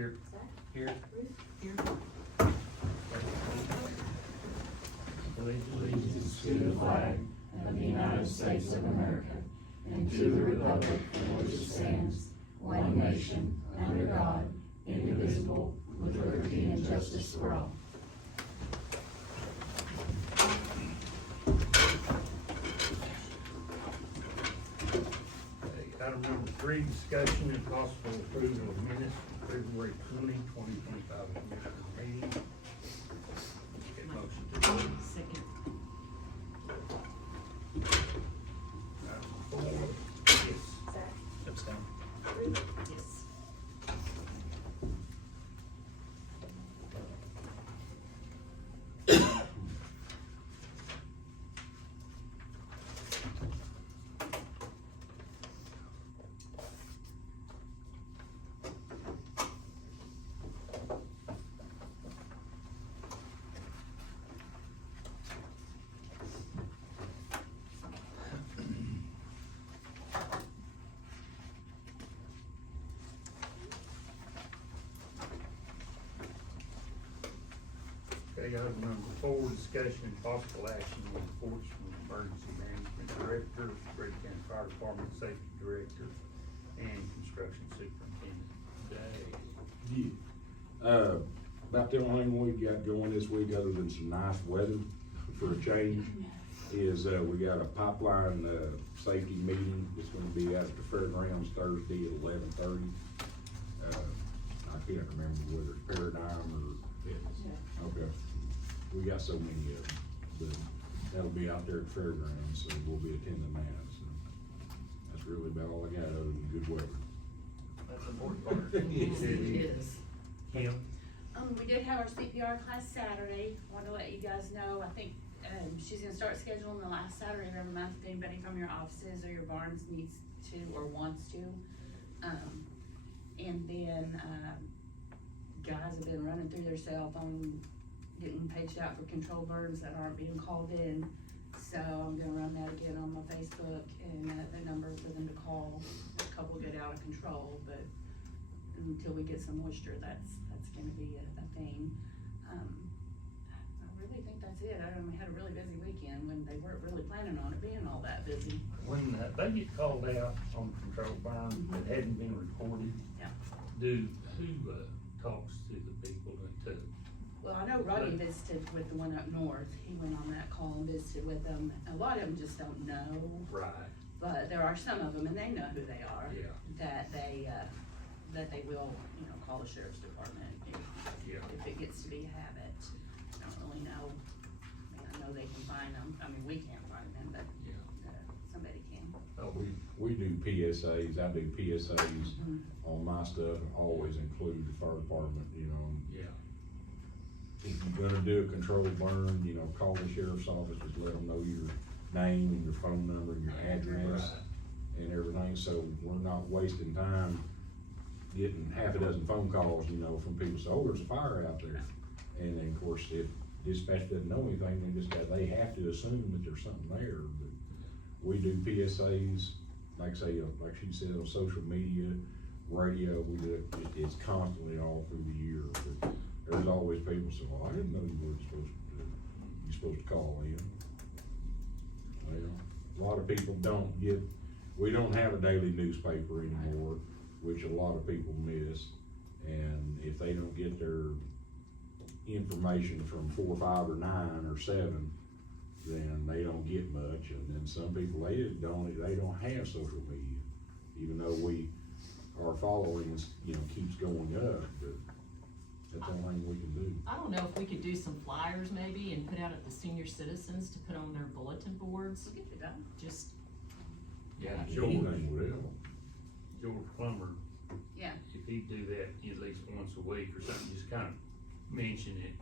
Here. Here. Here. Allegiance to the flag of the United States of America and to the republic for which it stands, one nation, under God, indivisible, with liberty and justice for all. Item number 3, discussion and possible approval of minutes for February 20, 2025 commissioner meeting. Get motion to approve. Second. Item 4, yes. Zach? Abstain. Ruth? Yes. Okay, item number 4, discussion and possible action on reports from emergency management director, Grady County Fire Department Safety Director, and construction superintendent. Dave. Yeah. About the only thing we got going this week, other than some nice weather for a change, is, we got a pipeline, safety meeting. It's gonna be out at the fairgrounds Thursday at 11:30. I can't remember whether it's Paradigm or, okay. We got so many of them, but that'll be out there at the fairgrounds, so we'll be attending that, so. That's really about all I got, other than good weather. That's an important part. Yes, it is. Kim? We did have our CPR class Saturday. Want to let you guys know, I think, she's gonna start scheduling the last Saturday of every month if anybody from your offices or your barns needs to or wants to. And then, guys have been running through their cell phone, getting paged out for control burns that aren't being called in. So I'm gonna run that again on my Facebook and, the number for them to call. A couple get out of control, but until we get some moisture, that's gonna be a thing. I really think that's it. We had a really busy weekend when they weren't really planning on it being all that busy. When they get called out on control burn that hadn't been recorded, Yeah. who talks to the people that Well, I know Rodney visited with the one up north. He went on that call and visited with them. A lot of them just don't know, right? but there are some of them, and they know who they are. Yeah. That they will, call the sheriff's department if it gets to be a habit. I don't really know. I know they can find them. We can't find them, but somebody can. Oh, We do PSAs, I do PSAs on my stuff, always include the fire department, yeah. If you're gonna do a controlled burn, call the sheriff's office, just let them know your name and your phone number and your address and everything, so we're not wasting time getting half a dozen phone calls, from people, say, oh, there's a fire out there. And then, of course, if dispatch doesn't know anything, they have to assume that there's something there, but we do PSAs, like she said, on social media, radio, we do it, it's constantly all through the year, but there's always people say, well, I didn't know you weren't supposed to do it. You're supposed to call in. Well, a lot of people we don't have a daily newspaper anymore, which a lot of people miss, and if they don't get their information from 4, 5, or 9, or 7, then they don't get much, and then some people, they don't have social media, even though our following keeps going up, but that's the only thing we can do. I don't know if we could do some flyers maybe and put out at the senior citizens to put on their bulletin boards, We'll get you done. just, Yeah, Anything would help. George Plummer, Yeah. if he do that at least once a week or something, just kind of mention it.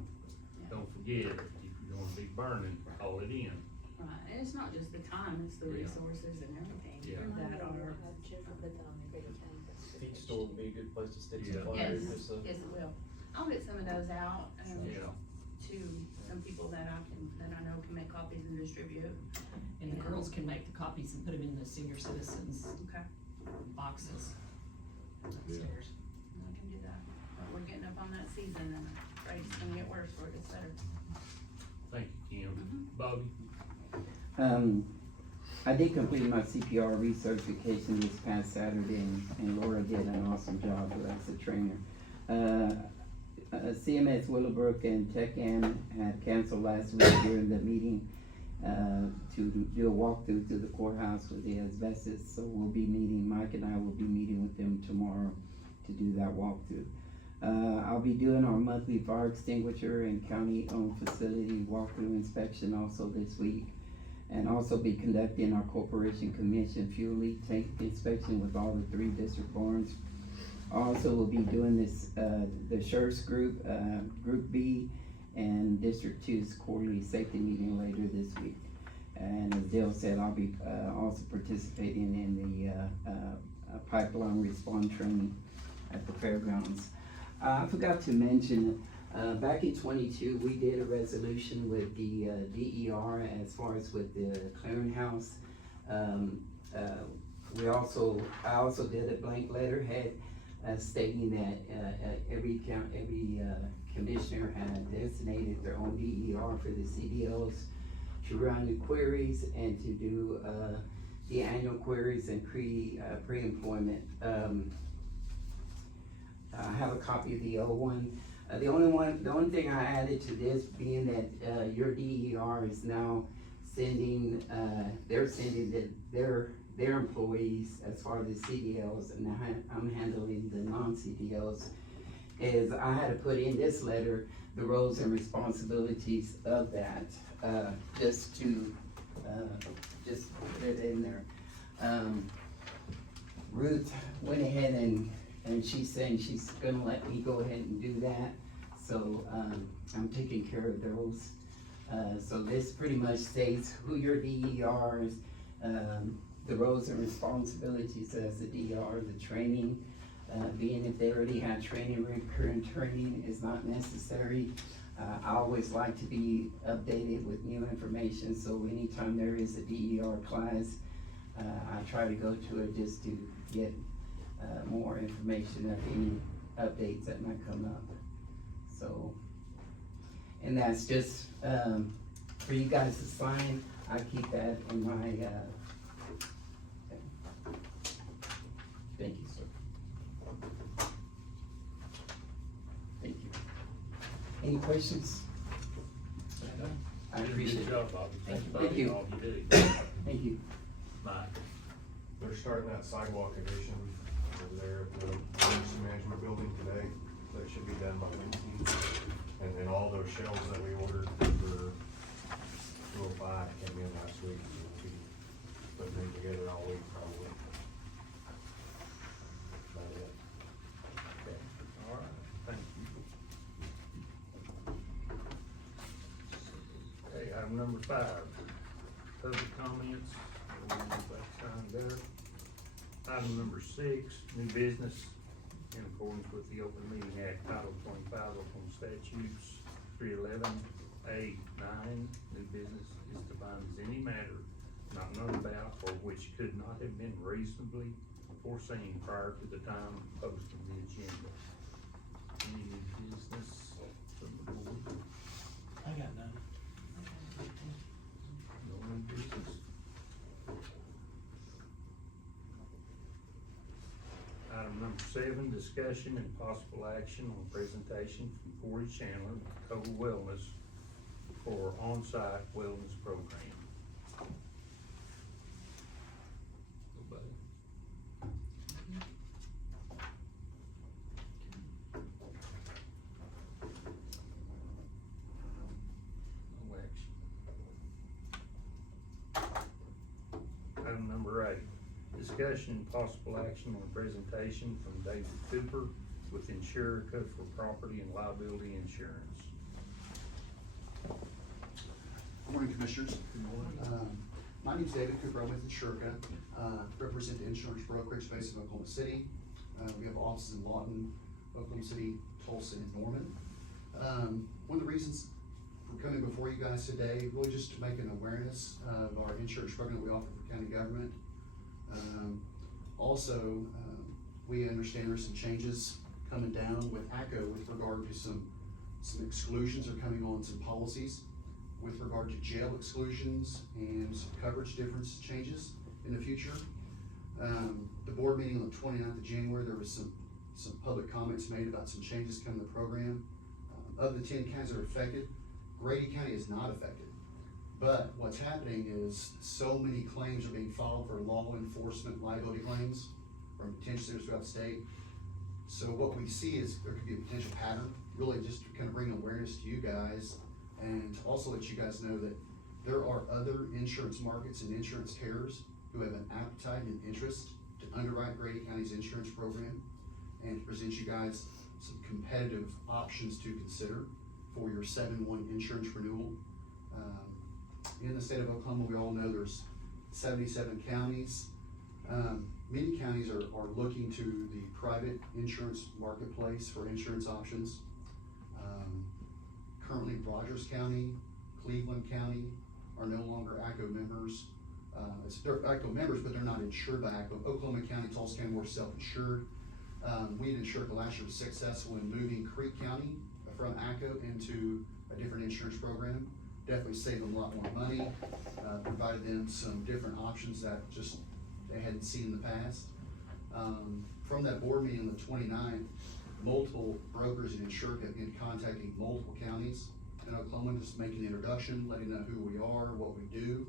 Yeah. Don't forget, if you're gonna be burning, call it in. Right, and it's not just the time, it's the Yeah. resources and everything Yeah. that are. Feed store would be a good place to stick Yeah. some flyers. Yes, just, yes, it will. I'll get some of those out, Yeah. to some people that I know can make copies and distribute. and the girls can make the copies and put them in the senior citizens Okay, boxes Yeah. upstairs. I can do that. we're getting up on that season, and I'm afraid it's gonna get worse before it gets better. Thank you, Kim. Bobby? I did complete my CPR recertification this past Saturday, and Laura did an awesome job as a trainer. CMS Willowbrook and TechAm had canceled last week during the meeting to do a walkthrough to the courthouse with the asbestos, so we'll be meeting, Mike and I will be meeting with them tomorrow to do that walkthrough. I'll be doing our monthly fire extinguisher and county-owned facility walkthrough inspection also this week. And also be conducting our corporation commission fuel leak tank inspection with all the 3 district barns. Also, we'll be doing this, the Sheriff's Group, Group B, and District 2's quarterly safety meeting later this week. And as Dale said, I'll be, also participating in the, pipeline response training at the fairgrounds. I forgot to mention, back in 22, we did a resolution with the DER as far as with the clearinghouse. I also did a blank letterhead stating that every commissioner had designated their own DER for the CDOs to run the queries and to do the annual queries and pre-employment. I have a copy of the old one. The only thing I added to this being that, your DER is now sending, they're sending their employees as far as the CDLs, and I'm handling the non-CDLs, is I had to put in this letter, the roles and responsibilities of that, just to, just put it in there. Ruth went ahead and she's saying she's gonna let me go ahead and do that. So, I'm taking care of those. So this pretty much states who your DER is, the roles and responsibilities as the DER, the training, being if they already had training, recurrent training is not necessary. I always like to be updated with new information, so anytime there is a DER class, I try to go to it just to get more information of any updates that might come up. So, and that's just for you guys to sign. I keep that in my thank you, sir. Thank you. Any questions? I appreciate Good it. job, Bobby. Thank you. All you do. Thank you. Mike? They're starting that sidewalk addition over there at the emergency management building today. That should be done by Wednesday. And then all those shelves that we ordered for 205 came in last week. So we'll be putting them together all week probably. About it. Okay, all right, thank you. Okay, item number 5, public comments. We'll move that sign there. Item number 6, new business. In accordance with the Open Meeting Act, Title 25, Oklahoma Statutes 311A9, new business is defined as any matter not known about or which could not have been reasonably foreseen prior to the time of posting the agenda. Any new business from the board? I got none. No new business? Item number 7, discussion and possible action on presentation from Corey Chandler, Total Wellness, for on-site wellness program. Nobody? No action. Item number 8, discussion and possible action on presentation from David Cooper with Insurica for property and liability insurance. Good morning, Commissioners. Good morning. My name is David Cooper. I'm with Insurica, represent the insurance brokerage based in Oklahoma City. We have offices in Lawton, Oklahoma City, Tulsa, and Norman. One of the reasons for coming before you guys today, really just to make an awareness of our insurance program that we offer for county government. Also, we understand there's some changes coming down with ACO with regard to some exclusions are coming on some policies with regard to jail exclusions and some coverage difference changes in the future. The board meeting on the 29th of January, there was some public comments made about some changes coming to the program. Of the 10 counties that are affected, Grady County is not affected. But what's happening is so many claims are being filed for law enforcement liability claims from detention centers throughout the state. So what we see is there could be a potential pattern, really just to kind of bring awareness to you guys and to also let you guys know that there are other insurance markets and insurance carriers who have an appetite and interest to underwrite Grady County's insurance program and to present you guys some competitive options to consider for your 7/1 insurance renewal. In the state of Oklahoma, we all know there's 77 counties. Many counties are looking to the private insurance marketplace for insurance options. Currently, Rogers County, Cleveland County are no longer ACO members. They're ACO members, but they're not insured by ACO. Oklahoma County, Tulsa County, more self-insured. We had insured last year was successful in moving Creek County from ACO into a different insurance program. Definitely saved them a lot more money, provided them some different options that just they hadn't seen in the past. From that board meeting on the 29th, multiple brokers and insurers have been contacting multiple counties in Oklahoma, just making the introduction, letting them know who we are, what we do.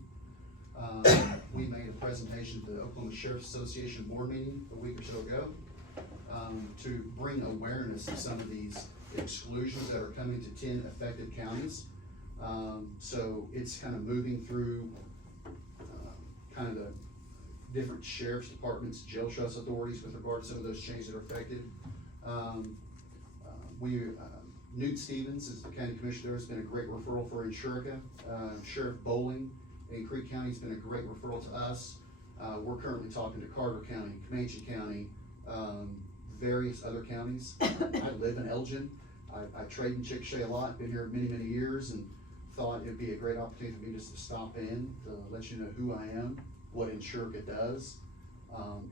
We made a presentation to the Oklahoma Sheriff's Association board meeting a week or so ago to bring awareness of some of these exclusions that are coming to 10 affected counties. So it's kind of moving through kind of the different sheriff's departments, jail trust authorities with regard to some of those changes that are affected. Newt Stevens is the county commissioner. Has been a great referral for Insurica. Sheriff Bowling in Creek County has been a great referral to us. We're currently talking to Carter County, Comanche County, various other counties. I live in Elgin. I trade in Chickasha a lot, been here many, many years, and thought it'd be a great opportunity for me just to stop in, to let you know who I am, what Insurica does.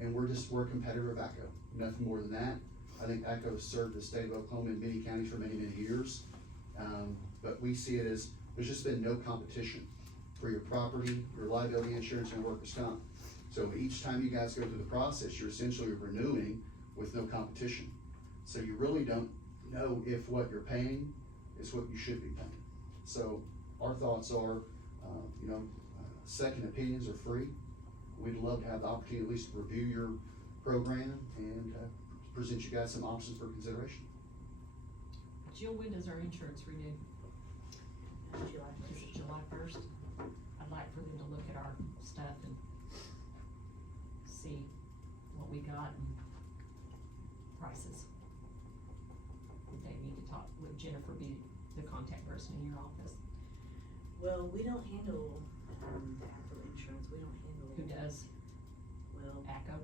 And we're a competitor of ACO, nothing more than that. I think ACO has served the state of Oklahoma in many counties for many, many years. But we see it as, there's just been no competition for your property, your liability insurance, and workers' comp. So each time you guys go through the process, you're essentially renewing with no competition. So you really don't know if what you're paying is what you should be paying. So our thoughts are, second opinions are free. We'd love to have the opportunity at least to review your program and present you guys some options for consideration. Jill, when does our insurance renew? July Is it July 1st? I'd like for them to look at our stuff and see what we got and prices. Would they need to talk, would Jennifer be the contact person in your office? Well, we don't handle, the ACO insurance, we don't handle. Who does? Well. ACO?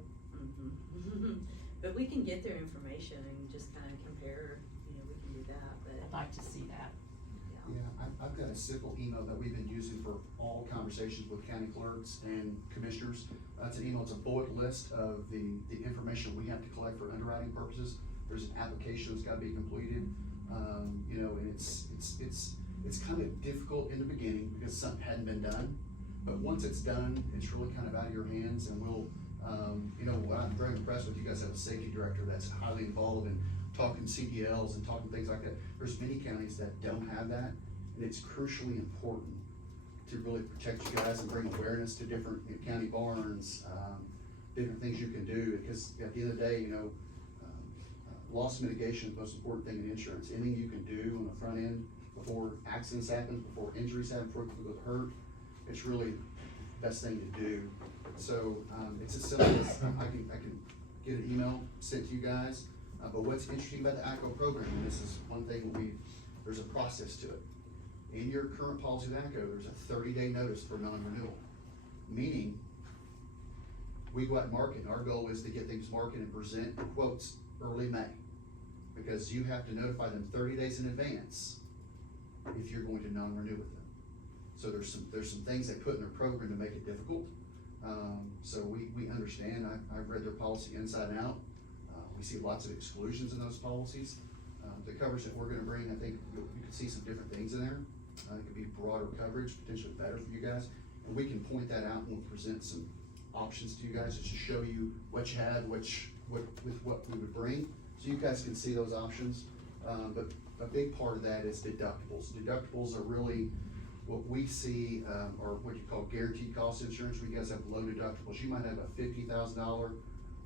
But we can get their information and just kind of compare, we can do that, but. I'd like to see that. Yeah, I've got a simple email that we've been using for all conversations with county clerks and commissioners. It's an email, it's a bullet list of the information we have to collect for underwriting purposes. There's an application that's gotta be completed, and it's kind of difficult in the beginning because something hadn't been done. But once it's done, it's really kind of out of your hands, and we'll, what I'm very impressed with, you guys have a safety director that's highly involved in talking CDLs and talking things like that. There's many counties that don't have that, and it's crucially important to really protect you guys and bring awareness to different county barns, different things you can do, because at the end of the day, loss mitigation is the most important thing in insurance. Anything you can do on the front end before accidents happen, before injuries happen, before people get hurt, it's really the best thing to do. So it's as simple as I can get an email sent to you guys. But what's interesting about the ACO program, and this is one thing there's a process to it. In your current policy with ACO, there's a 30-day notice for non-renewal. Meaning, we go out and market, and our goal is to get things marketed and present quotes early May. Because you have to notify them 30 days in advance if you're going to non-renew with them. So there's some things they put in their program to make it difficult. So we understand. I've read their policy inside and out. We We see lots of exclusions in those policies. The coverage that we're gonna bring, I think you could see some different things in there. It could be broader coverage, potentially better for you guys. And we can point that out and we'll present some options to you guys just to show you what you have, with what we would bring, so you guys can see those options. But a big part of that is deductibles. Deductibles are really what we see, are what you call guaranteed cost insurance, where you guys have low deductibles. You might have a $50,000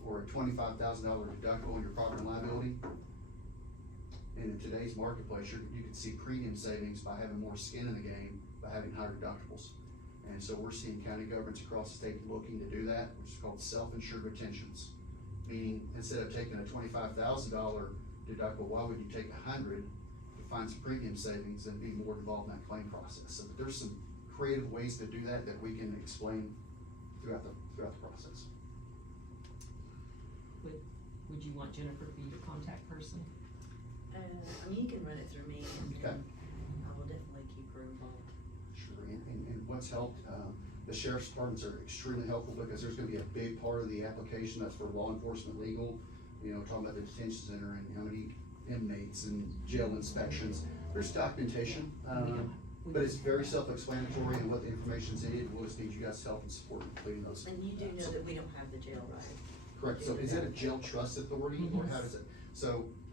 or a $25,000 deductible on your property and liability. And in today's marketplace, you can see premium savings by having more skin in the game, by having higher deductibles. And so we're seeing county governments across the state looking to do that, which is called self-insured retentions. Meaning, instead of taking a $25,000 deductible, why would you take $100 to find some premium savings and be more involved in that claim process? So there's some creative ways to do that we can explain throughout the process. Would you want Jennifer to be your contact person? I mean, you can run it through me, and Okay. I will definitely keep her involved. Sure, and what's helped, the sheriff's departments are extremely helpful, because there's gonna be a big part of the application that's for law enforcement legal, talking about the detention center and how many inmates and jail inspections. There's documentation, but it's very self-explanatory, and what the information's needed, we'll just need you guys' help and support in completing those. And you do know that we don't have the jail, right? Correct, so is it a jail trust authority, or how Yes. does it?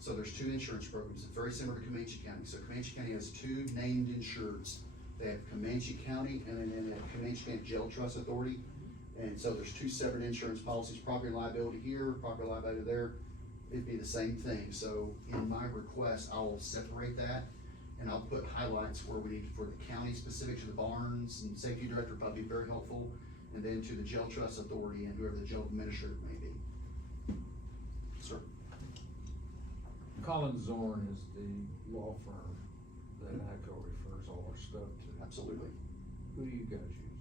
So there's two insurance programs, it's very similar to Comanche County. So Comanche County has two named insureds. They have Comanche County, and then they have Comanche County Jail Trust Authority. And so there's two separate insurance policies, property and liability here, property and liability there. It'd be the same thing. So in my request, I will separate that, and I'll put highlights where we need for the county specific to the Barnes, and safety director would probably be very helpful, and then to the Jail Trust Authority and whoever the jail administrator may be. Sir? Colin Zorn is the law firm that ACO refers all our stuff to. Absolutely. Who do you guys use?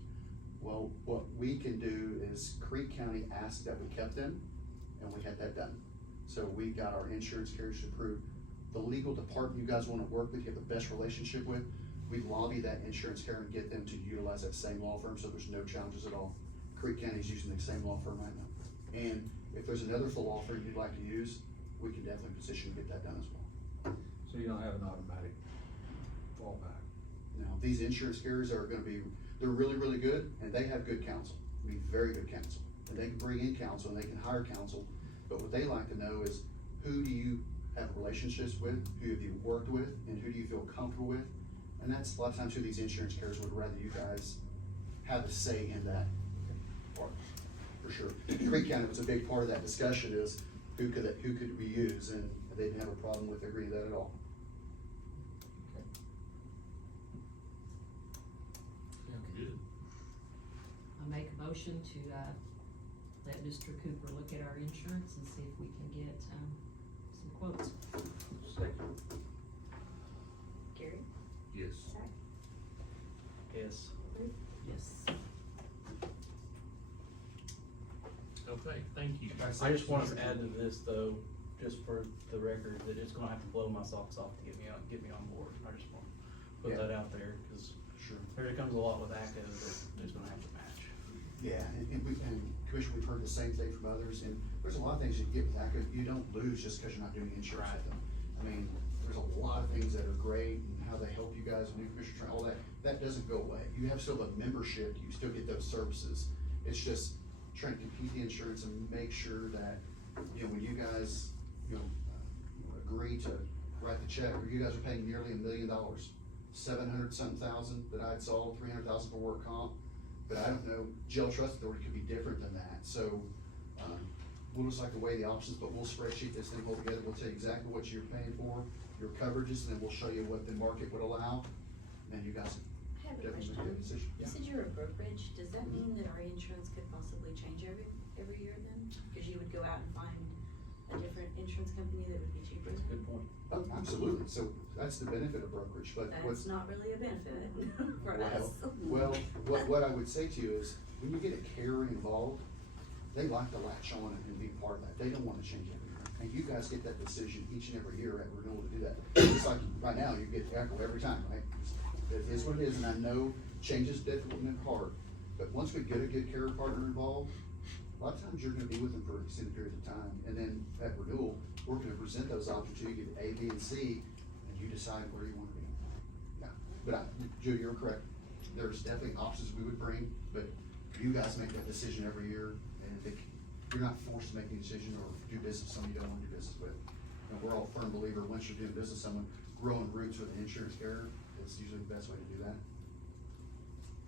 Well, what we can do is Creek County asked that we kept them, and we had that done. So we got our insurance carriers to approve. The legal department you guys wanna work with, you have the best relationship with, we lobby that insurance carrier and get them to utilize that same law firm, so there's no challenges at all. Creek County's using the same law firm right now. And if there's another full law firm you'd like to use, we can definitely position to get that done as well. So you don't have an automatic fallback? Now, these insurance carriers are gonna be, they're really, really good, and they have good counsel, very good counsel. And they can bring in counsel, and they can hire counsel, but what they like to know is, who do you have relationships with, who have you worked with, and who do you feel comfortable with? And that's a lot of times who these insurance carriers would rather you guys have a say in that part, for sure. Creek County was a big part of that discussion, is who could we use, and they didn't have a problem with agreeing to that at all. Good. I make a motion to, let Mr. Cooper look at our insurance and see if we can get, some quotes. Second. Gary? Yes. Zach? Yes. Yes. Okay, thank you. I just wanted to add to this though, just for the record, that it's gonna have to blow my socks off to get me on board. I just want to put Yeah. that out there, cause Sure. there comes a lot with ACO that is gonna have to match. Yeah, and Commissioner, we've heard the same thing from others, and there's a lot of things you get with ACO, you don't lose just because you're not doing insurance with them. I mean, there's a lot of things that are great, and how they help you guys, new commissioner, all that doesn't go away. You have still a membership, you still get those services. It's just trying to compete the insurance and make sure that, when you guys, agree to write the check, or you guys are paying nearly $1 million, 700-something thousand that I'd saw, 300,000 for work comp. But I don't know, jail trust authority could be different than that, so, we'll just like to weigh the options, but we'll spreadsheet this thing all together, we'll tell you exactly what you're paying for, your coverages, and then we'll show you what the market would allow, and you guys I have a definitely question. make a decision. You said you're a brokerage, does that mean that our insurance could possibly change every year then? Cause you would go out and find a different insurance company that would be cheaper? That's a good point. Oh, absolutely, so that's the benefit of brokerage, but what's. That's not really a benefit for Well, us. Well, what I would say to you is, when you get a carrier involved, they like to latch on and be part of that, they don't wanna change every year. And you guys get that decision each and every year at renewal to do that. It's like, right now, you get ACO every time, right? It is what it is, and I know change is difficult and hard, but once we get a good carrier partner involved, a lot of times you're gonna be with them for extended periods of time, and then at renewal, we're gonna present those options to you, give A, B, and C, and you decide where you wanna be. Yeah, but Judy, you're correct, there's definitely options we would bring, but you guys make that decision every year, and you're not forced to make any decision or do business with someone you don't wanna do business with. And we're all firm believer, once you're doing business with someone, growing roots with an insurance carrier, it's usually the best way to do that.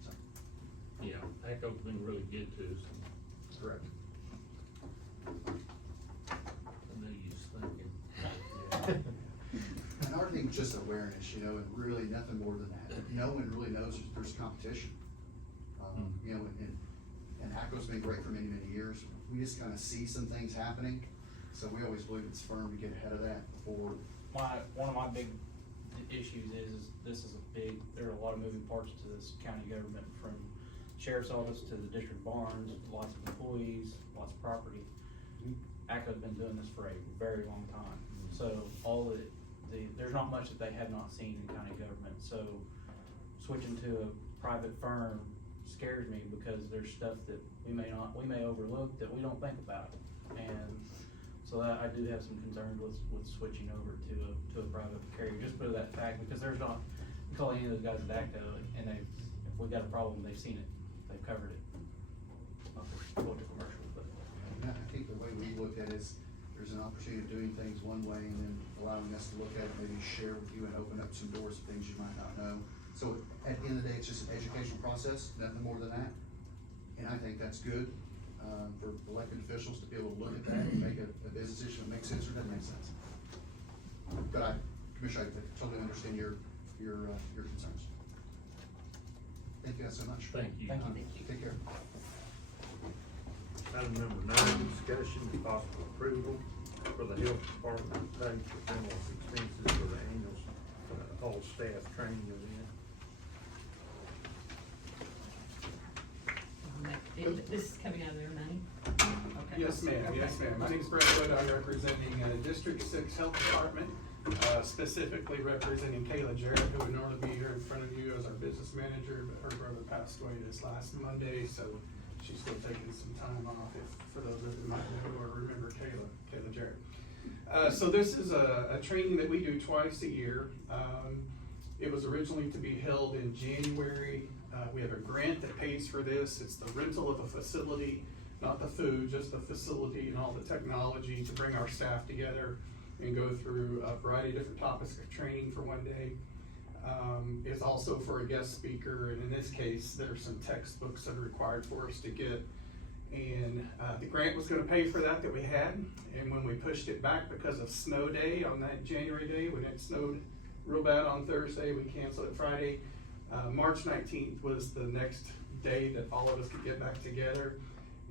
So, Yeah, ACO's been really good to us. correct. I knew you was thinking. And our thing is just awareness, you know, and really nothing more than that. No one really knows there's competition. You know, and ACO's been great for many, many years. We just kinda see some things happening, so we always believe it's firm to get ahead of that before. One of my big issues is this is there are a lot of moving parts to this county government, from sheriff's office to the district barns, lots of employees, lots of property. ACO's been doing this for a very long time, so there's not much that they have not seen in county government, so switching to a private firm scares me, because there's stuff that we may overlook that we don't think about. And so I do have some concerns with switching over to a private carrier, just for that fact, because there's not, you call any of those guys at ACO, and if we got a problem, they've seen it, they've covered it. Not to go to commercial, but. And I think the way we look at it is, there's an opportunity of doing things one way and then allowing us to look at it, maybe share with you and open up some doors of things you might not know. So at the end of the day, it's just an educational process, nothing more than that. And I think that's good, for elected officials to be able to look at that and make a business decision that makes sense or doesn't make sense. But Commissioner, I totally understand your concerns. Thank you guys so much. Thank you. Thank you. Take care. Item number 9, discussion and possible approval for the health department to pay for general expenses for the annual, all staff training event. This is coming out of their money? Okay. Yes, ma'am, yes, ma'am. My name's Grady. I'm representing District 6 Health Department, specifically representing Kayla Jarrett, who would normally be here in front of you as our business manager, but her brother passed away this last Monday, so she's still taking some time off, for those that might know or remember Kayla Jarrett. So this is a training that we do twice a year. It was originally to be held in January. We have a grant that pays for this. It's the rental of a facility, not the food, just the facility and all the technology to bring our staff together and go through a variety of different topics of training for one day. It's also for a guest speaker, and in this case, there's some textbooks that are required for us to get. And the grant was gonna pay for that we had, and when we pushed it back because of snow day on that January day, when it snowed real bad on Thursday, we canceled it Friday. March 19th was the next day that all of us could get back together.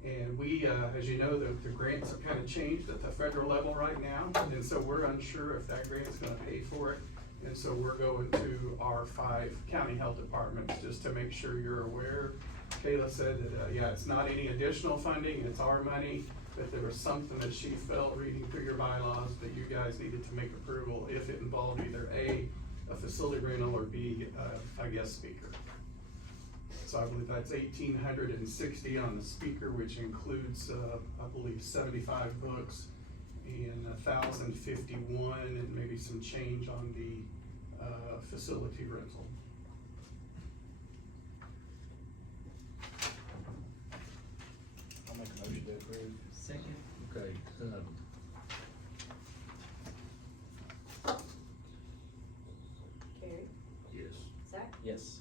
And we, as you know, the grants have kind of changed at the federal level right now, and so we're unsure if that grant's gonna pay for it. And so we're going to our 5 county health departments, just to make sure you're aware. Kayla said that, yeah, it's not any additional funding, it's our money, but there was something that she felt, reading through your bylaws, that you guys needed to make approval if it involved either A, a facility rental, or B, a guest speaker. So I believe that's $1,860 on the speaker, which includes, I believe 75 books and 1,051 and maybe some change on the facility rental. I'll make a motion to approve. Second. Okay, Carrie, yes. Zach, Yes.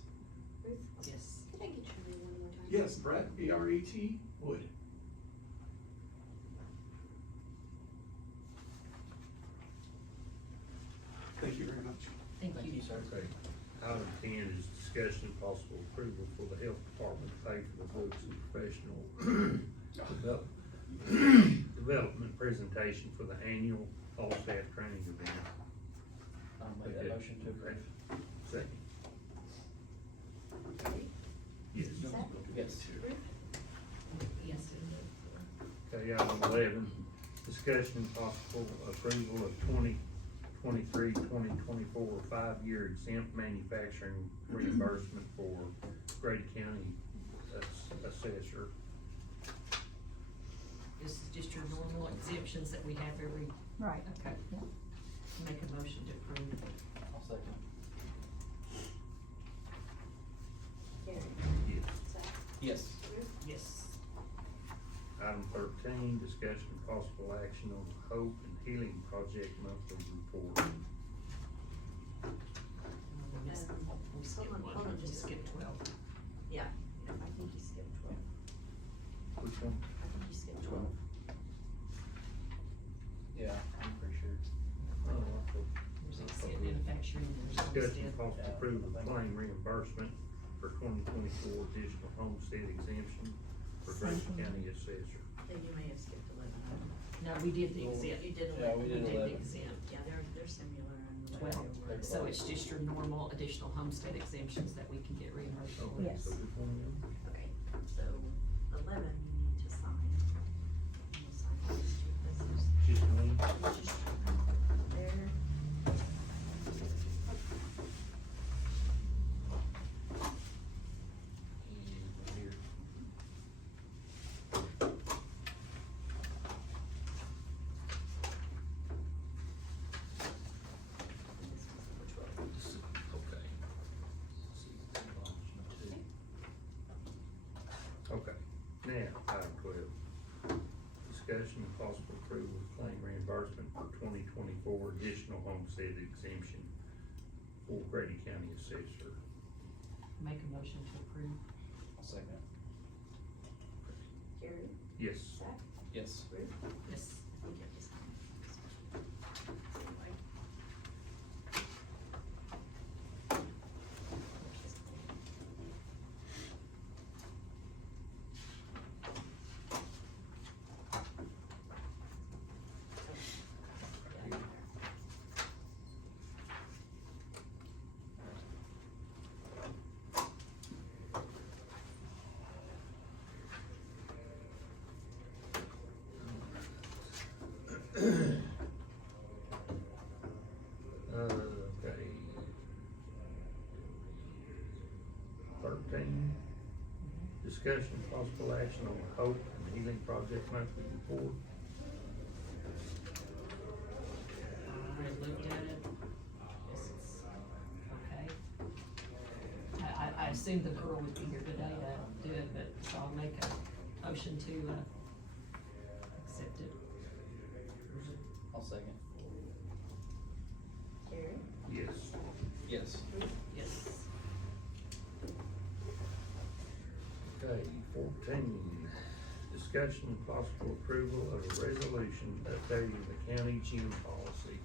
Ruth, Yes. could I get your name one more time? Yes, Brett, B-R-E-T, Wood. Thank you very much. Thank Thank you. you, sir. Okay, item 10 is discussion and possible approval for the health department to pay for the books and professional development presentation for the annual all staff training event. I'll make that motion to approve. Second. Carrie, Yes. Zach, Yes. Ruth, Yes. Okay, item 11, discussion and possible approval of 2023-2024 5-year exempt manufacturing reimbursement for Grady County assessor. exemptions that we have every, Right. okay. Yeah. Make a motion to approve. I'll second. Yes. Yes. Item 13, discussion of possible action on the Hope and Healing Project monthly report. We missed, we skipped hold on one, just a skipped 12. Yeah, I think you skipped 12. Which one? I think you skipped 12. Yeah, I'm pretty sure. Oh, okay. There's exit manufacturing, there's Discussion homestead. of possible approval of claim reimbursement for 2024 additional homestead exemption for Grady Same thing. County Assessor. Then you may have skipped 11. No, we did the exempt. You did Yeah, 11. we We did did the 11. exempt. Yeah, they're similar in the way 12. they were. So it's just your normal additional homestead exemptions that we can get reimbursed for. Okay, Yes. so which one is it? Okay, so 11 you need to sign. And you'll sign these two places. Just one? It's just there. And here. This one's number 12. Okay. Okay, now, item 12. Discussion and possible approval of claim reimbursement for 2024 additional homestead exemption for Grady County Assessor. Make a motion to approve. I'll second. Gary, Yes. Zach, Yes. Ruth, Yes. I think you have to sign. Same way. Yeah, there. Okay. 13, discussion and possible action on the Hope and Healing Project monthly report. I looked at it. Yes, it's okay. I assumed the girl would be here today to do it, but, so I'll make a motion to, accept it. I'll second. Gary, Yes. Yes. Ruth, Yes. Okay, 14, discussion and possible approval of a resolution updating the county gym policy.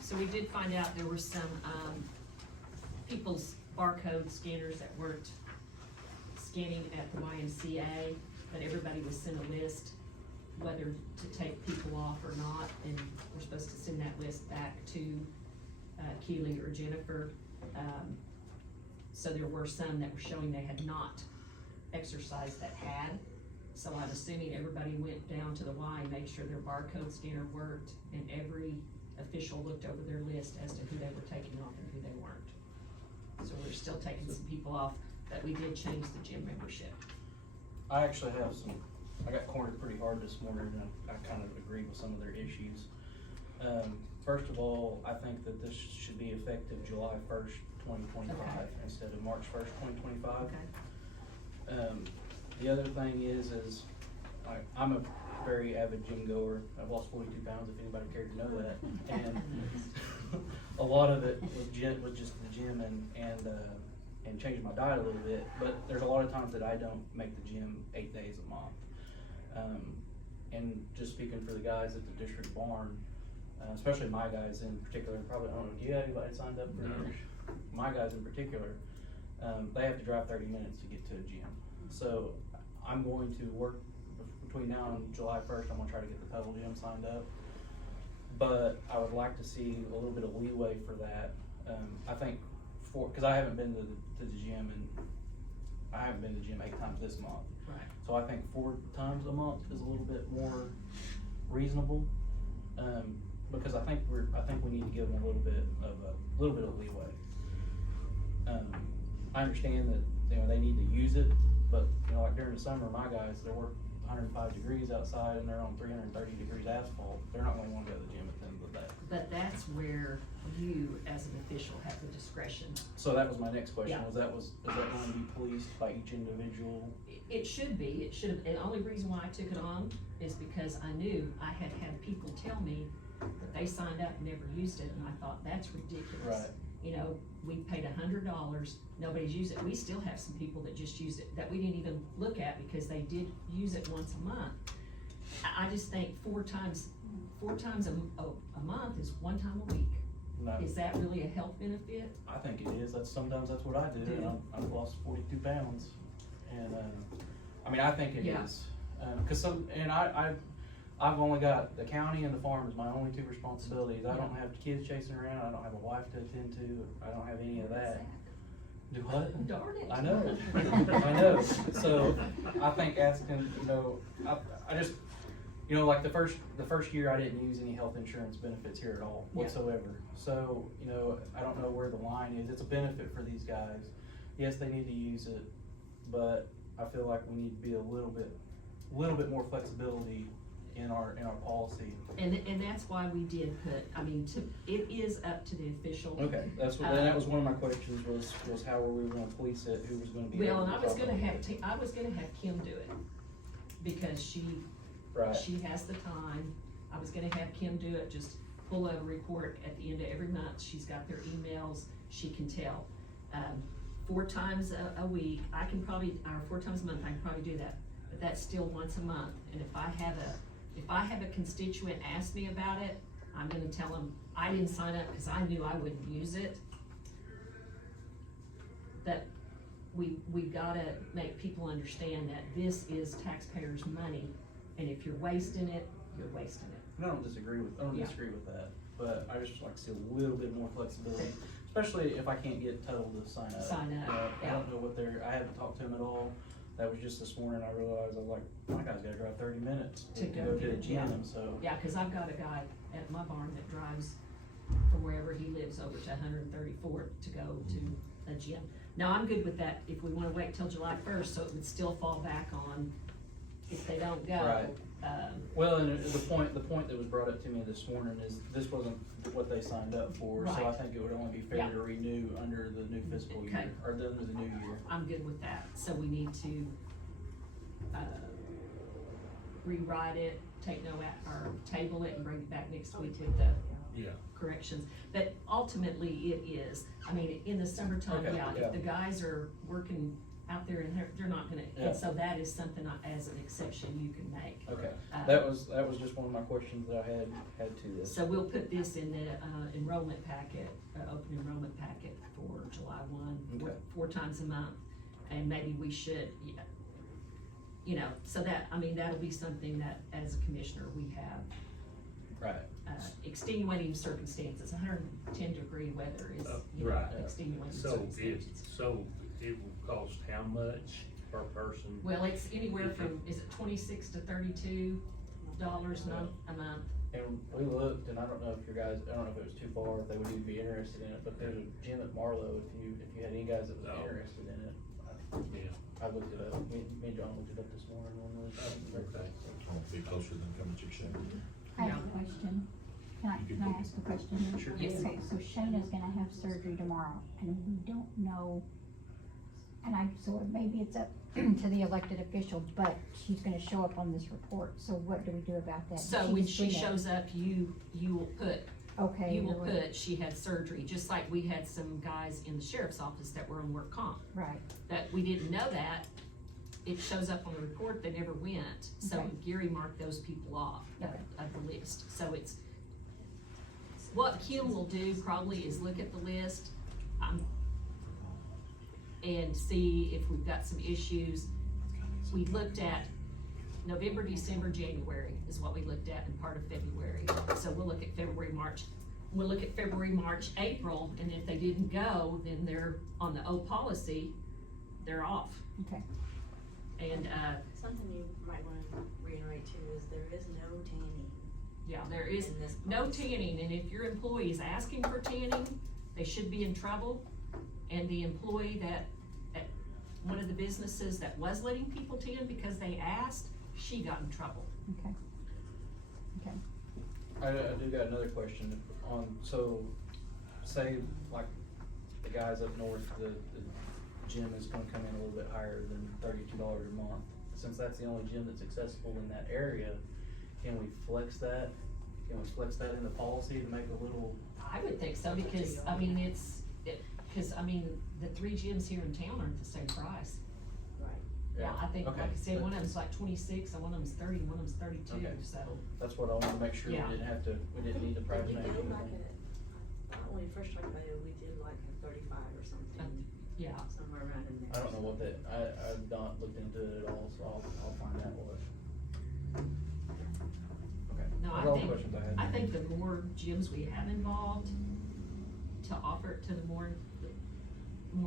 So we did find out there were some, people's barcode scanners that weren't scanning at the YMCA, but everybody was sent a list whether to take people off or not, and we're supposed to send that list back to, Keely or Jennifer. So there were some that were showing they had not exercised that had. So I'm assuming everybody went down to the Y and made sure their barcode scanner worked, and every official looked over their list as to who they were taking off and who they weren't. So we're still taking some people off, but we did change the gym membership. I actually have I got cornered pretty hard this morning, and I kind of agree with some of their issues. First of all, I think that this should be effective July 1st, 2025, Okay. instead of March 1st, 2025. Okay. The other thing is I'm a very avid gym goer. I've lost 42 pounds, if anybody cared to know that. And a lot of it was just the gym and changing my diet a little bit. But there's a lot of times that I don't make the gym 8 days a month. And just speaking for the guys at the district barn, especially my guys in particular, probably, I don't know, do you have anybody signed up for yours? My guys in particular, they have to drive 30 minutes to get to a gym. So I'm going to work between now and July 1st, I'm gonna try to get the Pebble Gym signed up. But I would like to see a little bit of leeway for that. I think cause I haven't been to the gym, and I haven't been to the gym 8 times this month. Right. So I think 4 times a month is a little bit more reasonable. Because I think we need to give them a little bit of leeway. I understand that, they need to use it, But, you know, like during the summer, my guys, they work 105 degrees outside and they're on 330 degrees asphalt, they're not gonna wanna go to the gym at the end of the day. But that's where you, as an official, have the discretion. So that was my next question, Yeah. is that going to be policed by each individual? It should be, it should have, and the only reason why I took it on is because I knew I had had people tell me that they signed up and never used it, and I thought, that's ridiculous. Right. You know, we paid $100, nobody's used it, we still have some people that just use it, that we didn't even look at because they did use it once a month. I just think four times a month is one time a week. No, Is that really a health benefit? I think it is, sometimes that's what I do, and I've lost 42 pounds. And, I mean, I think it Yeah. is, cause I've only got the county and the farm is my only two responsibilities. I don't have kids chasing around, I don't have a wife to attend to, I don't have any of that. Do what? Darn it. I know, I know, so I think asking, you know, I just, you know, like the first year I didn't use any health insurance benefits here at all Yeah. whatsoever. So, you know, I don't know where the line is, it's a benefit for these guys. Yes, they need to use it, but I feel like we need to be a little bit more flexibility in our policy. And that's why we did put, I mean, it is up to the official. Okay, that was one of my questions was how were we gonna police it, who was gonna be. Well, able and to I was talk gonna about it. have Kim do it, because she Right, has the time. I was gonna have Kim do it, just pull a report at the end of every month, she's got their emails, she can tell. 4 times a week, I can probably, or 4 times a month, I can probably do that, but that's still once a month. And if I have a constituent ask me about it, I'm gonna tell them, I didn't sign up because I knew I wouldn't use it. That we gotta make people understand that this is taxpayers' money, and if you're wasting it, you're wasting it. I don't disagree with Yeah. that, but I just like to see a little bit more flexibility, especially if I can't get Tuttle to sign up. Sign up, I yeah. don't know I haven't talked to him at all. That was just this morning, I realized, I was like, my guy's gotta drive 30 minutes To to go go do to the it, yeah. gym, so. Yeah, cause I've got a guy at my barn that drives from wherever he lives over to 134th to go to a gym. Now, I'm good with that if we wanna wait till July 1st, so it would still fall back on if they don't go. Right. Well, and the point that was brought up to me this morning is this wasn't what they signed up for, so I Right. think it would only be fair Yeah. to renew under the new fiscal Okay. year, or under the new year. I'm good with that, so we need to, rewrite it, take no or table it and bring it back next week with the Yeah. corrections. But ultimately, it is, I mean, in the summertime, Okay, yeah, yeah. if the guys are working out there and they're not gonna, Yeah. and so that is something as an exception you can make. Okay, Uh, that was just one of my questions that I had to this. So we'll put this in the, enrollment packet, open enrollment packet for July 1, Okay. 4 times a month. And maybe we should, you know, so that, I mean, that'll be something that as a commissioner, we have, Right, extenuating circumstances, 110-degree weather is, you know, Right. extenuating So circumstances. it will cost how much per person? Well, it's anywhere from, is it $26 to $32 a month? and we looked, and I don't know if if it was too far, if they would even be interested in it, but there's a gym at Marlowe, if you had any guys that was Oh. interested in it. Yeah. I looked it up, me and John looked it up this morning when we were. Okay. Won't be closer than coming to Shane. I have a question. Can I ask a question? Sure. Yes. Okay, so Shayna's gonna have surgery tomorrow, and we don't know, so maybe it's up to the elected official, but she's gonna show up on this report, so what do we do about that? So when She's she gonna- shows up, you will put, Okay. you will you're right. put, she had surgery, just like we had some guys in the sheriff's office that were on work comp. Right, That we didn't know that, it shows up on the report, they never went, so Okay. Gary marked those people off Okay. of the list, so it's. What Kim will do probably is look at the list, and see if we've got some issues. We looked at November, December, January is what we looked at, and part of February, so we'll look at February, March. We'll look at February, March, April, and if they didn't go, then they're on the old policy, they're off. okay. And, Something you might wanna reiterate too is there is no tanning yeah, there is in this no policy. tanning, and if your employee is asking for tanning, they should be in trouble. And the employee that, one of the the businesses that was letting people in because they asked, she got in trouble. Okay. Okay. I do got another question on, so, say, like, the guys up north, the gym is gonna come in a little bit higher than $32 a month. Since that's the only gym that's accessible in that area, can we flex that? Can we flex that in the policy to make a little? I would think so, because, I mean, cause I mean, the 3 gyms here in town aren't the same price. Right. Yeah, I think, Okay. like I said, one of them's like 26, and one of them's 30, and one of them's 32, Okay. so. That's what I wanna make sure we Yeah. didn't have to, we didn't need to Did we private do name like anything. when we first started about it, we did like a 35 or something, Yeah, somewhere around in there. I don't know what that, I've not looked into it at all, so I'll find out what. Okay, no, that's all the questions I had. I think the more gyms we have involved, to offer it to the more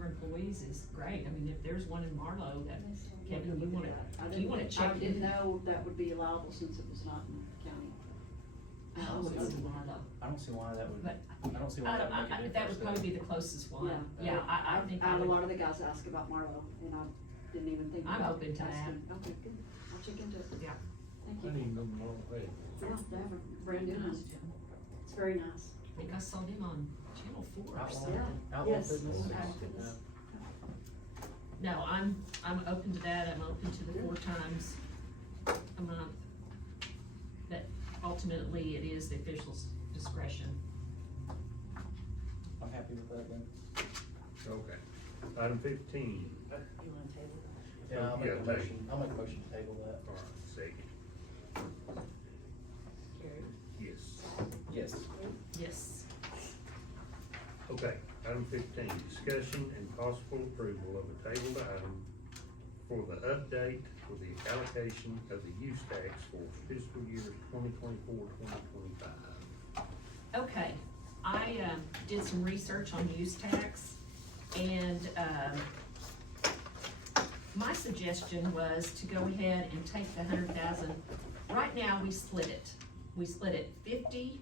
employees is great. I mean, if there's one in Marlow that, Kevin, you wanna, do you wanna check? I didn't know that would be allowable since it was not in the county. Oh, it's in Marlow. I don't see why that would, But I don't see why that would make a difference. that would probably be the closest one. Yeah, I think I I had a would. lot of the guys ask about Marlow, and I didn't even think I'm about open to that. asking. Okay, good, I'll check into it. Yeah. I Thank you. didn't know more, hey. Yeah, they have a brand new one. It's very nice. I think I saw them on Channel 4 or Outlaw, something. Outlaw Yes. Fitness. Outlaw Fitness. No, I'm open to that, I'm open to the 4 times a month. But ultimately, it is the official's discretion. I'm happy with that then. Okay. Item 15. You wanna table that? Yeah, I'll make Yeah, a table. motion, I'll make a motion to table that. All right, second. Carrie? Yes. Yes. Yes. Okay, item 15, discussion and possible approval of a tabled item for the update for the allocation of the use tax for fiscal years 2024-2025. Okay, I, did some research on use tax, and, my suggestion was to go ahead and take the 100,000. Right now, we split it. We split it 50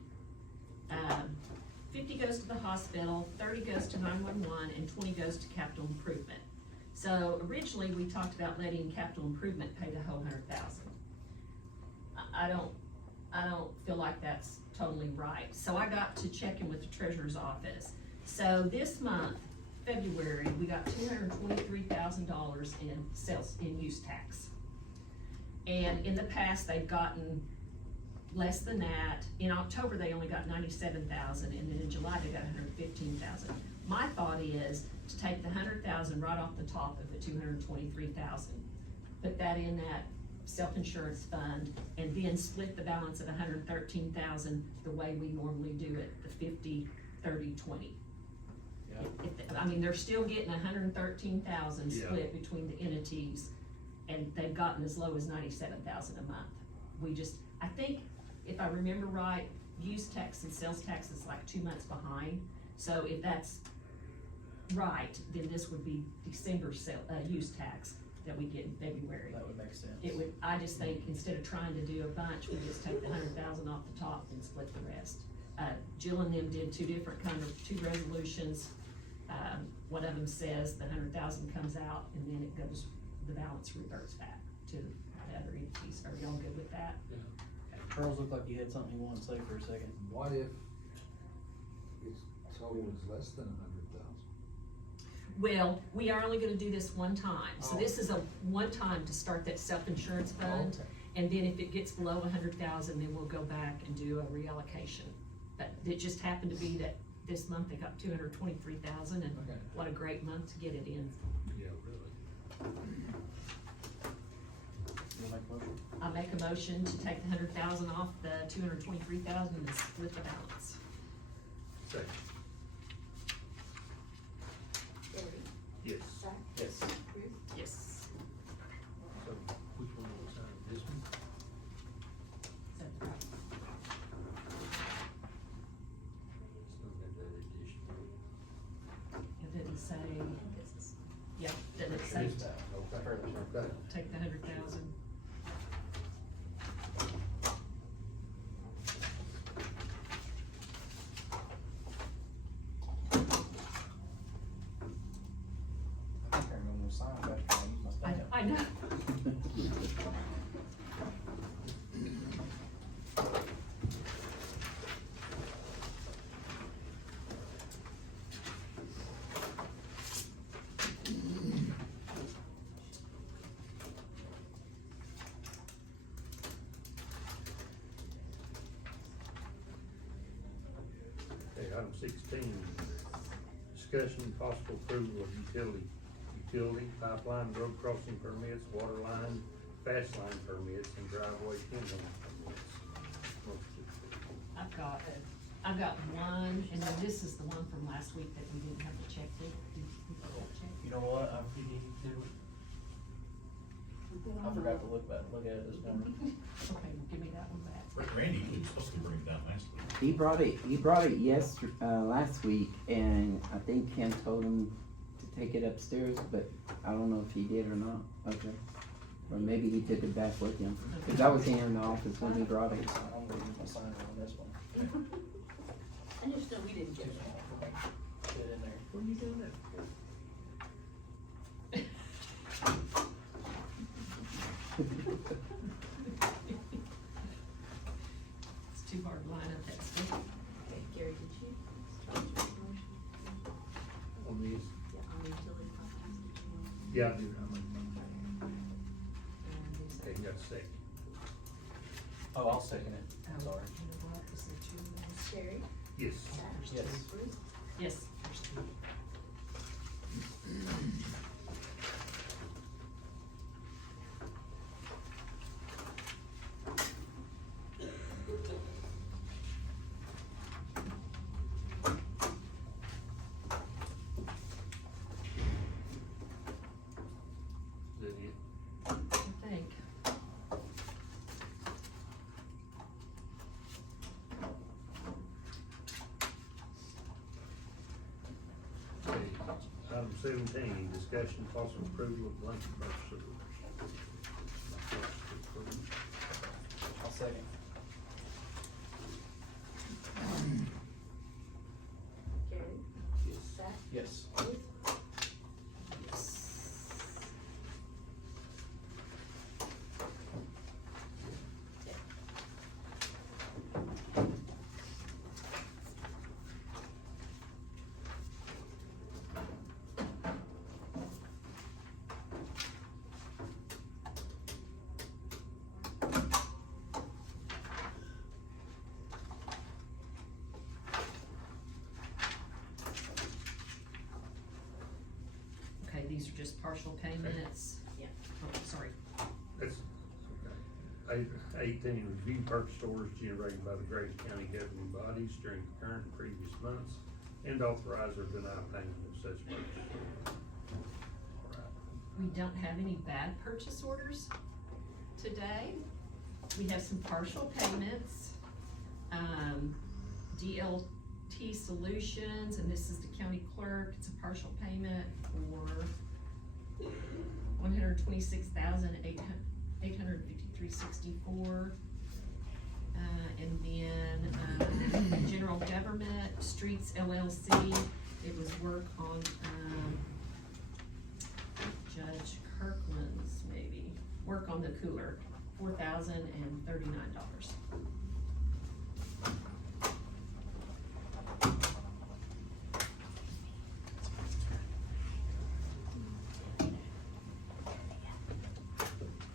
goes to the hospital, 30 goes to 911, and 20 goes to capital improvement. So originally, we talked about letting capital improvement pay the whole 100,000. I don't feel like that's totally right. So I got to checking with the treasurer's office. So this month, February, we got $223,000 in use tax. And in the past, they've gotten less than that. In October, they only got 97,000, and then in July, they got 115,000. My thought is to take the 100,000 right off the top of the 223,000, put that in that self-insurance fund, and then split the balance of 113,000 the way we normally do it, the 50, 30, 20. Yeah. I mean, they're still getting 113,000 Yeah. split between the entities, and they've gotten as low as 97,000 a month. I think, if I remember right, use tax and sales tax is like 2 months behind. So if that's right, then this would be December use tax that we get in February. That would make sense. I just think instead of trying to do a bunch, we just take the 100,000 off the top and split the rest. Jill and them did two resolutions. One of them says the 100,000 comes out, and then it goes, the balance reverts back to the other entities. Are y'all good with that? Charles, looked like you had something you wanted to say for a second. What if it's total is less than 100,000? Well, we are only gonna do this one time, so Oh. this is a one time to start that self-insurance fund. Okay. And then if it gets below 100,000, then we'll go back and do a reallocation. But it just happened to be that this month they got 223,000, and Okay. what a great month to get it in. Yeah, really. You wanna make a motion? I make a motion to take the 100,000 off the 223,000 and split the balance. Second. Carrie? Yes. Zach? Yes. Ruth? Yes. So, which one was this one? Is that right? So that additional. It didn't say, I think this is. yeah, didn't it say This time, okay. take the 100,000? I think I'm gonna sign back on. I know. Okay, item 16, discussion and possible approval of utility, pipeline, road crossing permits, water line, fast line permits, and driveway pinhole permits. I've got one, and then this is the one from last week that we didn't have to check. Did you get that check? You know what, I forgot to look at it this morning. Okay, well, give me that one back. Randy was supposed to bring it down last week. He brought it last week, and I think Ken told him to take it upstairs, but I don't know if he did or not. Okay. Or maybe he took it back with him, cause I was here in the office when he brought it. I'm gonna use my signer on this one. I just know we didn't get it. Get it in there. What are you doing that for? It's too hard to line up that stuff. Okay, Gary, did you start your motion? On these? Yeah, on the utility contracts, did you want? Yeah, I do. Okay, And you got a second. Oh, I'll second it, Oh, sorry. you know what? Is there two of those? Sherry? Yes. Zach? Yes. Bruce? Yes. There's two. Is that it? I think. Okay, item 17, discussion possible approval of blanket purchase orders. I'll second. Gary? Yes. Zach? Yes. Bruce? Okay, these are just partial payments. Yeah. Oh, sorry. That's, okay. 18, review purchase orders generated by the Grady County governing bodies during the current and previous months, and authorize or deny payment of such purchase orders. All right. We don't have any bad purchase orders today. We have some partial payments. DLT Solutions, and this is the county clerk, it's a partial payment for $126,853.64. And then, general government, Streets LLC, it was work on, Judge Kirkland's maybe, work on the cooler, $4,039.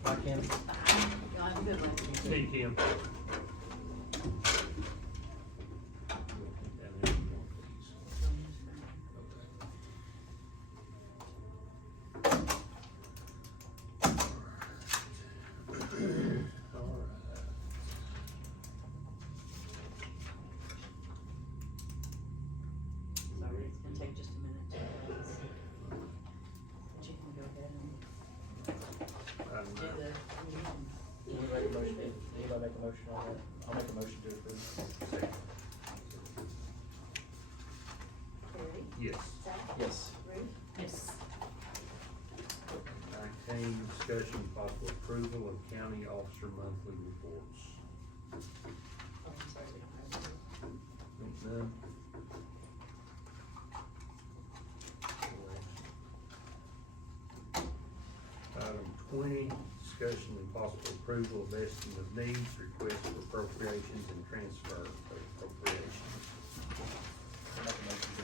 Bye, Kim. Y'all have a good one. Hey, Kim. Sorry, it's gonna take just a minute to close. But you can go ahead and do the, Anybody make a motion, anybody make a motion on that? I'll make a motion to approve. Gary? Yes. Zach? Yes. Ruth? Yes. 19, discussion possible approval of county officer monthly reports. Oh, I'm sorry, we don't have to. None? Item 20, discussion and possible approval of estimate of needs, request for appropriations and transfer of appropriations. Make a motion to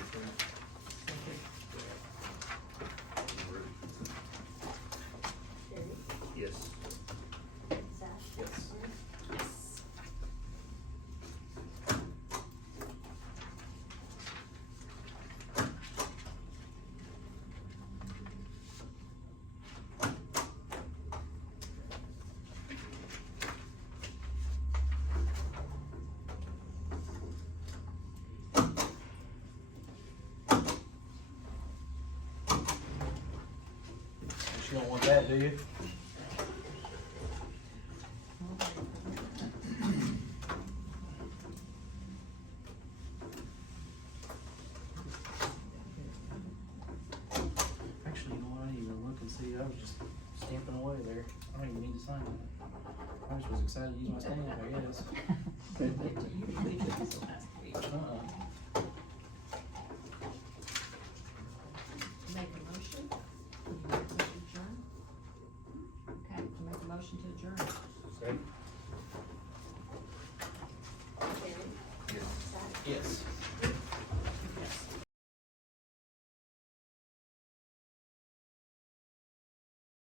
approve. Gary, Yes. Zach, Yes. You don't want that, do you? Actually, you know what, I didn't even look and see, I was just stamping away there, I don't even need to sign it. I just was excited to use my stamp, I guess. You didn't do this last week. Make a motion? You make a motion to adjourn? Okay, I make a motion to adjourn. Second? Gary, Yes. Zach, Yes.